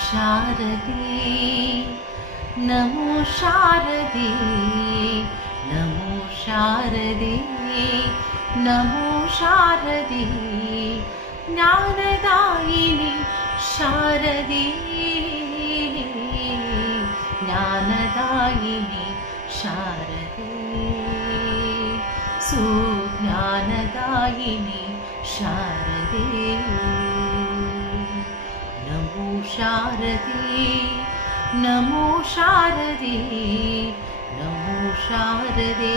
शारदे नमो शारदे नमो शारदे नमो शारदे ज्ञानदायिनि शारदे ज्ञानदायिनि शारदे सुज्ञानदायिनि शारदे नमो शारदे नमो शारदे नमो शारदे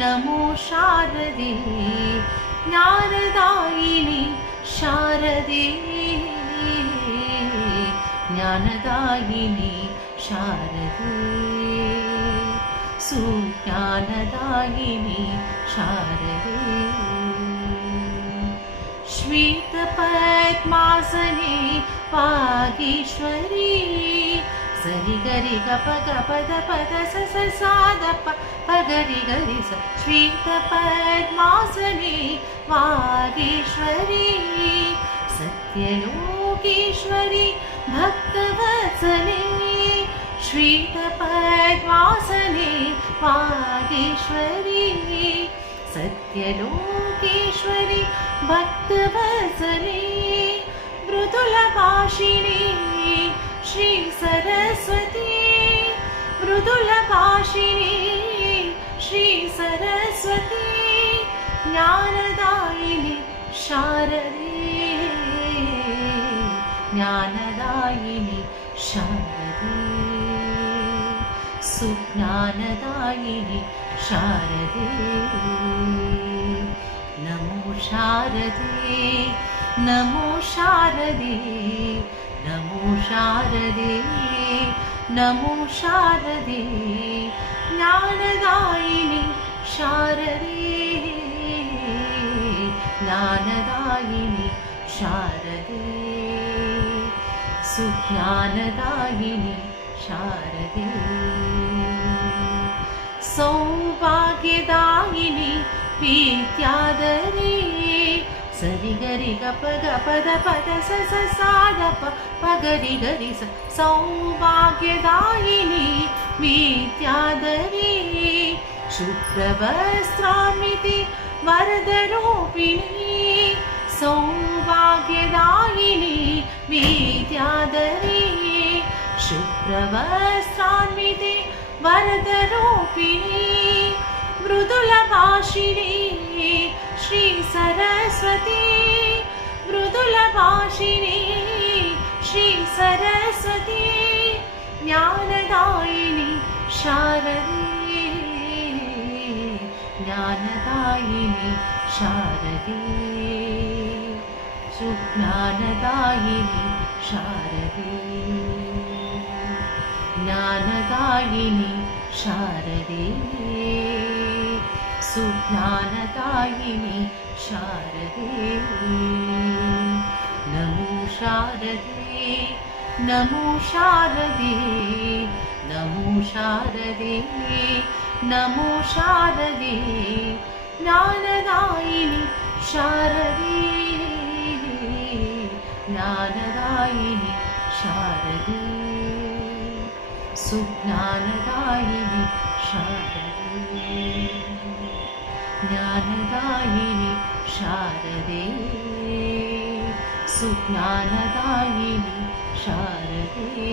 नमो शारदे ज्ञानदायिनि शारदे ज्ञानदायिनि शारदे सुज्ञानदायिनि शारदे श्वेतपद्मासने वागीश्वरी सरि गरि गप गप द पद स स सा द प गरि गरि स श्वेतपद्मासने वागीश्वरी सत्यलोकेश्वरी भक्तवत्सले श्वेतपद्मासने वागीश्वरी सत्यलोकेश्वरी भक्तवत्सले मृदुलभाषिणी श्री सरस्वती मृदुलभाषिणी श्री सरस्वती ज्ञानदायिनि शारदे ज्ञानदायिनि शारदे सुज्ञानदायिनि शारदे नमो शारदे नमो शारदे नमो शारदे नमो शारदे ज्ञानदायिनि शारदे ज्ञानदायिनि शारदे सुज्ञानदायिनि शारदे सौभाग्यदायिनि विद्याधरी सरि गरि गप गप द पद स स सा द प गरि गरि स सौभाग्यदायिनि विद्याधरी शुभ्रवस्त्रामिति वरदरूपिणी सौभाग्यदायिनि विद्याधरी शुभ्रवस्त्रामिति वरदरूपिणी मृदुलभाषिणी श्री सरस्वती मृदुलभाषिणी श्री सरस्वती ज्ञानदायिनि शारदे ज्ञानदायिनि शारदे सुज्ञानदायिनि शारदे ज्ञानदायिनि शारदे सुज्ञानदायिनि शारदे नमो शारदे नमो शारदे नमो शारदे नमो शारदे ज्ञानदायिनि शारदे ज्ञानदायिनि शारदे सुज्ञानदायिनि शारदे ज्ञानदायिनि शारदे सुज्ञानदायिनि शारदे